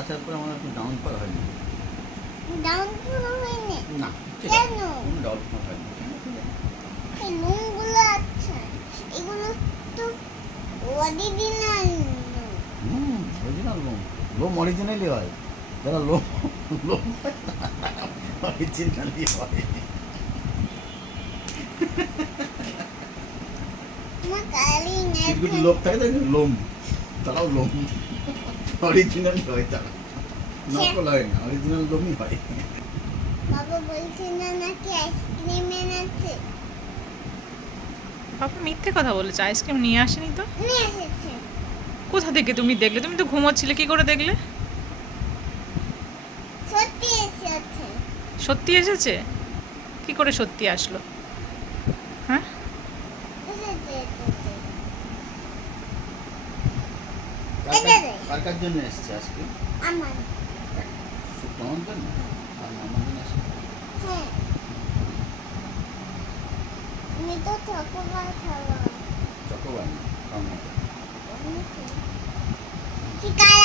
আসার পর আমার একটু ডাউন ফল হয়নি। ডাউন হয়নি? না কেন? আছে কোনো ডাউন ফল হয়নি। এই নুনগুলো আছে এগুলো তো অরিজিনাল হুম অরিজিনাল লোম লোম হয়। যারা লোম লোম হয় লোক থাকে লোম তারাও লোম। অরিজিনালি হয় তারা নকল হয় না অরিজিনাল হয় বাবা নাকি আইসক্রিম এনেছে? বাবা মিথ্যে কথা বলেছে আইসক্রিম নিয়ে আসেনি তো? নিয়ে এসেছে। কোথা থেকে তুমি দেখলে? তুমি তো ঘুমোচ্ছিলে কি করে দেখলে? সত্যি এসেছে। সত্যি এসেছে? কি করে সত্যি আসলো হ্যাঁ এসেছে এসেছে কার কার- জন্য এসছে আজকে? আমার। তোমার জন্য? আর আমার জন্য এসছে? হ্যাঁ। আমি তো চকোবার খাব। চকোবার না কি কালারিং করে